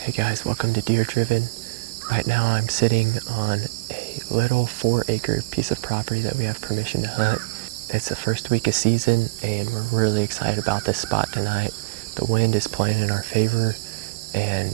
Hey guys, welcome to Deer Driven. Right now I'm sitting on a little 4-acre piece of property that we have permission to hunt. It's the first week of season and we're really excited about this spot tonight. The wind is playing in our favor and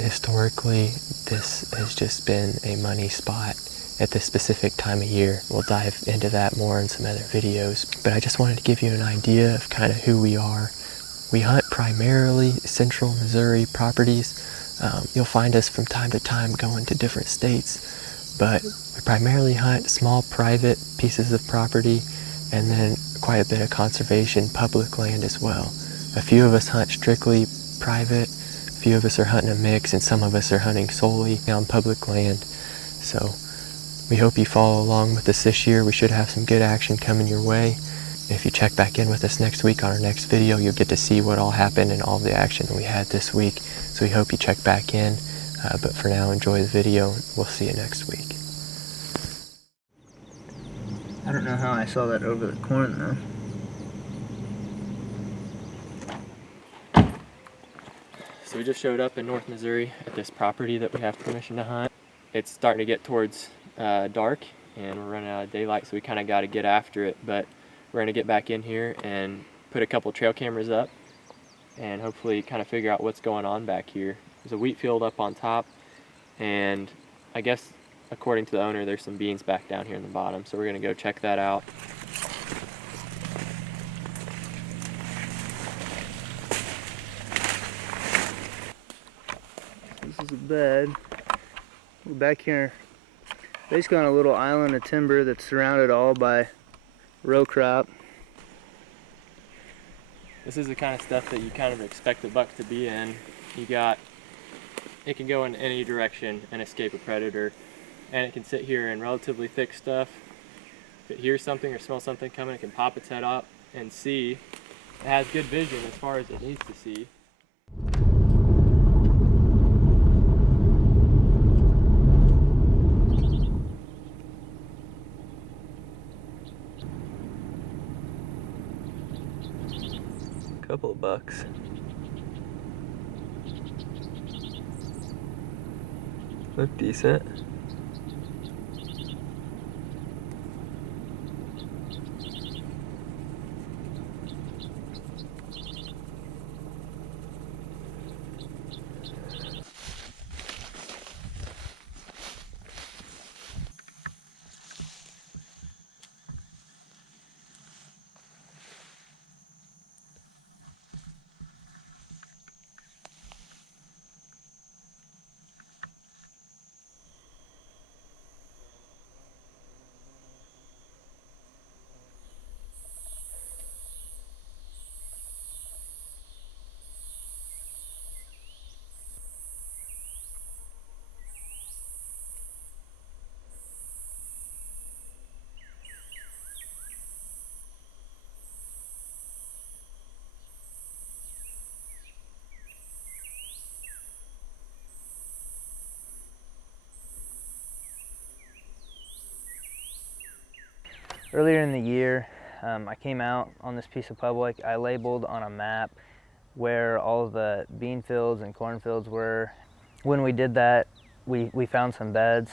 historically this has just been a money spot at this specific time of year. We'll dive into that more in some other videos, but I just wanted to give you an idea of kind of who we are. We hunt primarily central Missouri properties. You'll find us from time to time going to different states, but we primarily hunt small private pieces of property and then quite a bit of conservation public land as well. A few of us hunt strictly private, a few of us are hunting a mix, and some of us are hunting solely on public land. So we hope you follow along with us this year. We should have some good action coming your way. If you check back in with us next week on our next video, you'll get to see what all happened and all the action we had this week. So we hope you check back in. But for now, enjoy the video. We'll see you next week. I don't know how I saw that over the corn though. So we just showed up in North Missouri at this property that we have permission to hunt. It's starting to get towards dark and we're running out of daylight, so we kind of got to get after it. But we're going to get back in here and put a couple trail cameras up and hopefully kind of figure out what's going on back here. There's a wheat field up on top, and I guess according to the owner there's some beans back down here in the bottom, so we're going to go check that out. This is a bed. We're back here basically on a little island of timber that's surrounded all by row crop. This is the kind of stuff that you kind of expect the buck to be in. It can go in any direction and escape a predator, and it can sit here in relatively thick stuff. If it hears something or smells something coming, it can pop its head up and see. It has good vision as far as it needs to see. Couple of bucks. Look decent. Earlier in the year, I came out on this piece of public. I labeled on a map where all of the bean fields and corn fields were. When we did that, we found some beds.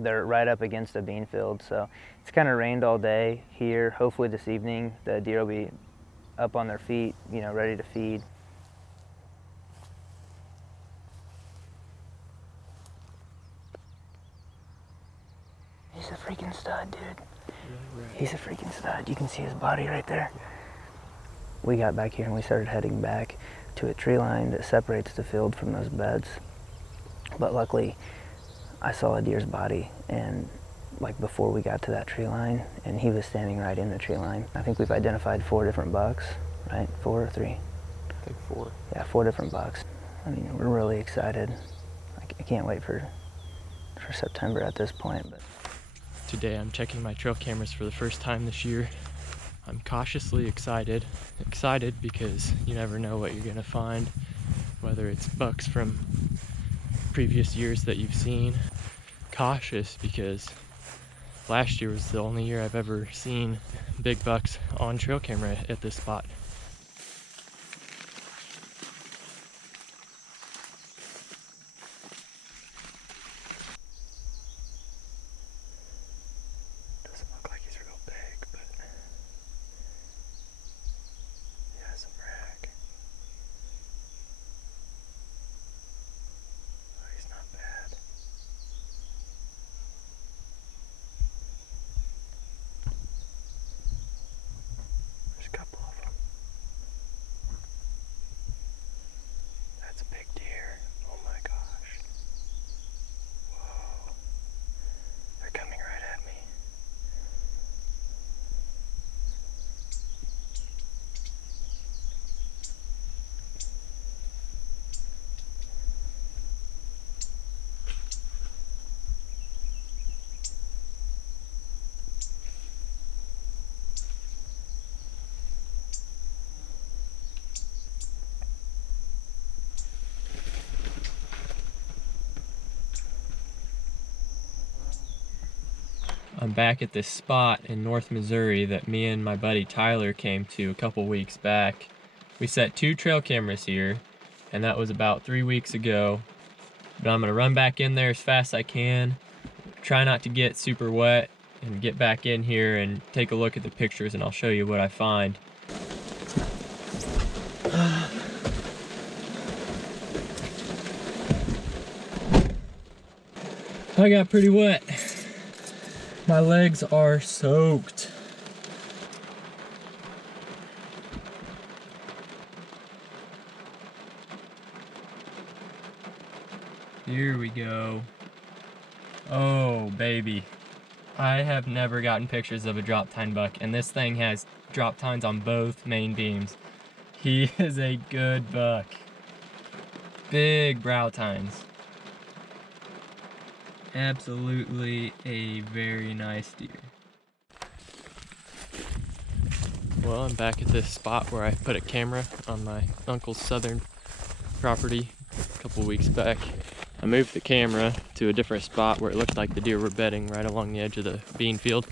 They're right up against a bean field, so it's kind of rained all day here. Hopefully this evening the deer will be up on their feet, ready to feed. He's a freaking stud, dude. He's a freaking stud. You can see his body right there. We got back here and we started heading back to a tree line that separates the field from those beds. But luckily, I saw a deer's body and before we got to that tree line, and he was standing right in the tree line. I think we've identified 4 different bucks, right? 4 or 3? I think 4. Yeah, 4 different bucks. I mean, we're really excited. I can't wait for September at this point. But today I'm checking my trail cameras for the first time this year. I'm cautiously excited. Excited because you never know what you're gonna find, whether it's bucks from previous years that you've seen. Cautious because last year was the only year I've ever seen big bucks on trail camera at this spot. he's a freaking stud, dude. He's a freaking stud. You can see his body right there. We got back here and we started heading back to a tree line that separates the field from those beds. But luckily, I saw a deer's body and I'm back at this spot in North Missouri that me and my buddy Tyler came to a couple weeks back. We set 2 trail cameras here, and that was about 3 weeks ago. But I'm gonna run back in there as fast as I can, try not to get super wet, and get back in here and take a look at the pictures, and I'll show you what I find. I got pretty wet. My legs are soaked. Here we go. Oh, baby. I have never gotten pictures of a drop tine buck, and this thing has drop tines on both main beams. He is a good buck. Big brow tines. Absolutely a very nice deer. Well, I'm back at this spot where I put a camera on my uncle's southern property a couple weeks back. I moved the camera to a different spot where it looked like the deer were bedding right along the edge of the bean field.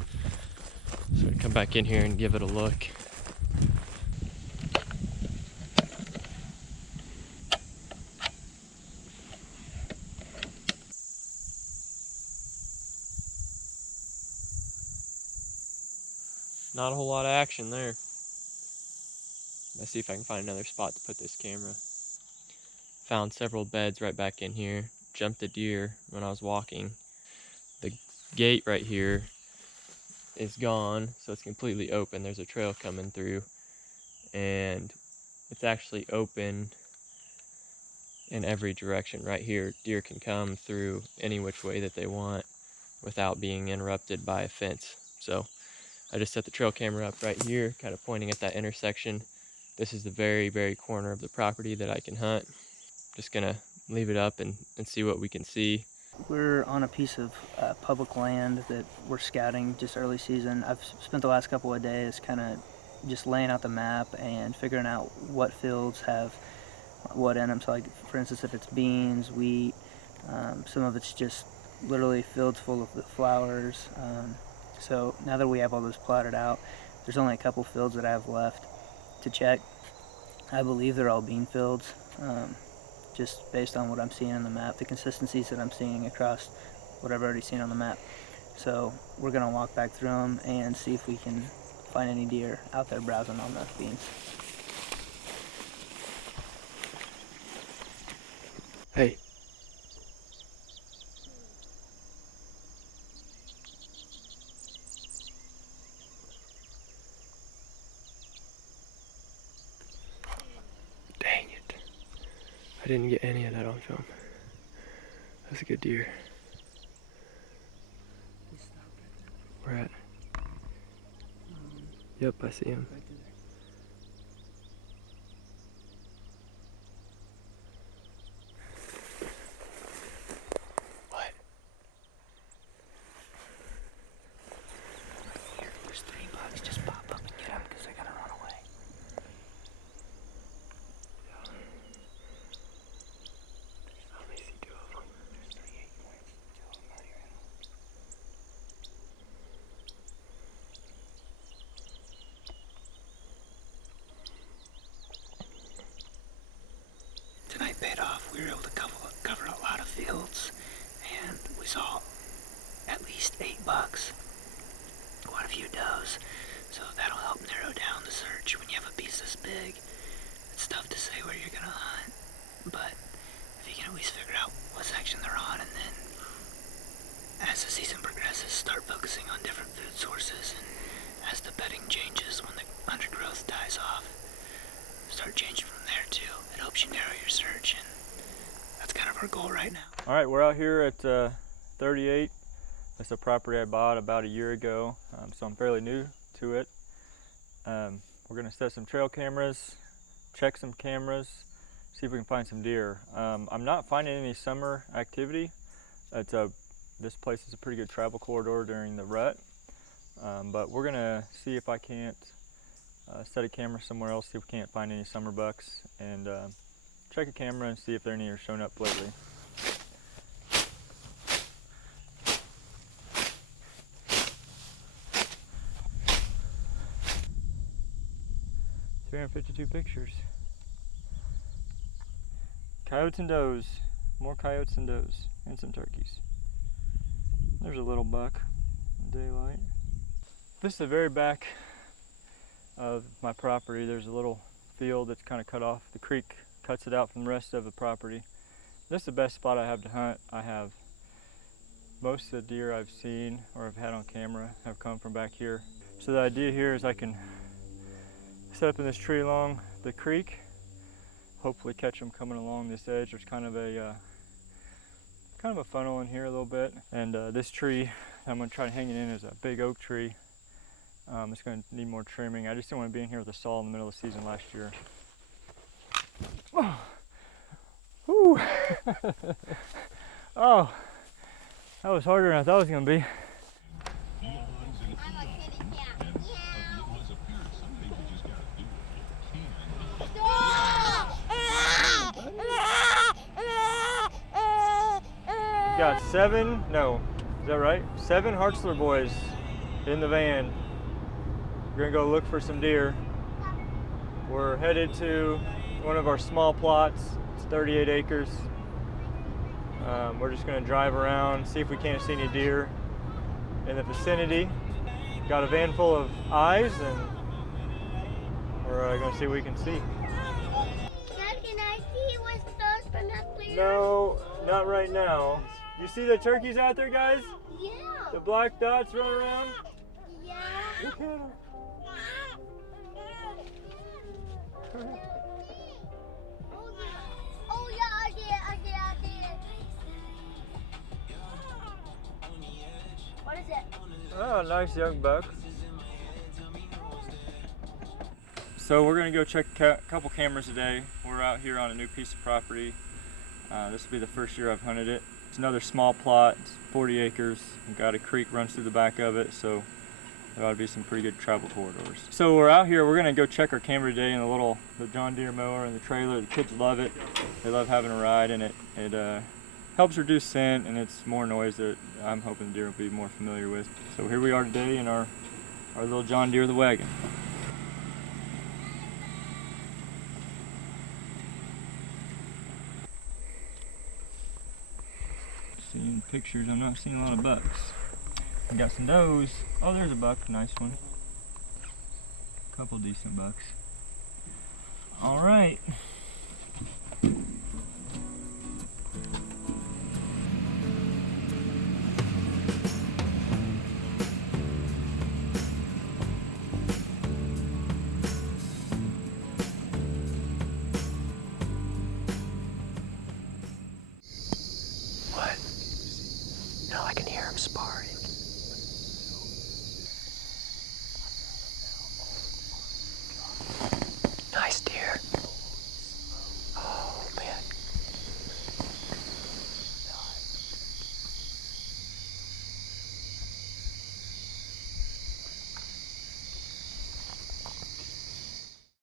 So I come back in here and give it a look. Not a whole lot of action there. Let's see if I can find another spot to put this camera. Found several beds right back in here. Jumped a deer when I was walking. The gate right here is gone, so it's completely open. There's a trail coming through, and it's actually open in every direction right here. Deer can come through any which way that they want without being interrupted by a fence. So I just set the trail camera up right here, kind of pointing at that intersection. This is the very, very corner of the property that I can hunt. Just gonna leave it up and see what we can see. We're on a piece of public land that we're scouting just early season. I've spent the last couple of days kind of just laying out the map and figuring out what fields have what in them. So like, for instance, if it's beans, wheat, some of it's just literally fields full of flowers. So now that we have all this plotted out, there's only a couple fields that I have left to check. I believe they're all bean fields. Just based on what I'm seeing on the map, the consistencies that I'm seeing across what I've already seen on the map. So we're gonna walk back through them and see if we can find any deer out there browsing on the beans. Hey. Dang it. I didn't get any of that on film. That's a good deer. Where at? Yep, I see him. What? There's 3 bucks. Just pop up and get them because they're gonna run away. I only see 2 of them. There's 3 8 points. 2 of them right here. Tonight paid off. We were able to cover a lot of fields, and we saw at least 8 bucks, quite a few does. So that'll help narrow down the search. When you have a piece this big, it's tough to say where you're gonna hunt, but if you can at least figure out what section they're on, and then as the season progresses, start focusing on different food sources, and as the bedding changes, when the undergrowth dies off, start changing from there too. It helps you narrow your search, and that's kind of our goal right now. All right, we're out here at 38. It's a property I bought about a year ago, so I'm fairly new to it. We're gonna set some trail cameras, check some cameras, see if we can find some deer. I'm not finding any summer activity. This place is a pretty good travel corridor during the rut, but we're gonna see if I can't set a camera somewhere else, see if we can't find any summer bucks, and check a camera and see if any are showing up lately. 352 pictures. Coyotes and does. More coyotes and does. And some turkeys. There's a little buck in daylight. This is the very back of my property. There's a little field that's kind of cut off. The creek cuts it out from the rest of the property. This is the best spot I have to hunt. I have most of the deer I've seen or have had on camera have come from back here. So the idea here is I can set up in this tree along the creek, hopefully catch them coming along this edge. There's kind of a funnel in here a little bit, and this tree I'm going to try to hang it in is a big oak tree. It's going to need more trimming. I just didn't want to be in here with a saw in the middle of the season last year. Oh, whew. Oh, that was harder than I thought it was going to be. We got 7, no, is that right? 7 Hartzler boys in the van. We're gonna go look for some deer. We're headed to one of our small plots. It's 38 acres. We're just gonna drive around, see if we can't see any deer in the vicinity. Got a van full of eyes, and we're gonna see what we can see. Dad, can I see what's those from up there? No, not right now. You see the turkeys out there, guys? Yeah. The black dots run around? Yeah. Look at them. Oh yeah, I did. What is it? Oh, nice young buck. So we're gonna go check a couple cameras today. We're out here on a new piece of property. This will be the first year I've hunted it. It's another small plot, it's 40 acres. We've got a creek runs through the back of it, so there ought to be some pretty good travel corridors. So we're out here, we're gonna go check our camera today in the John Deere mower and the trailer. The kids love it. They love having a ride, and it helps reduce scent, and it's more noise that I'm hoping the deer will be more familiar with. So here we are today in our little John Deere the wagon. Seeing pictures, I'm not seeing a lot of bucks. I got some does. Oh, there's a buck, nice one. Couple decent bucks. All right.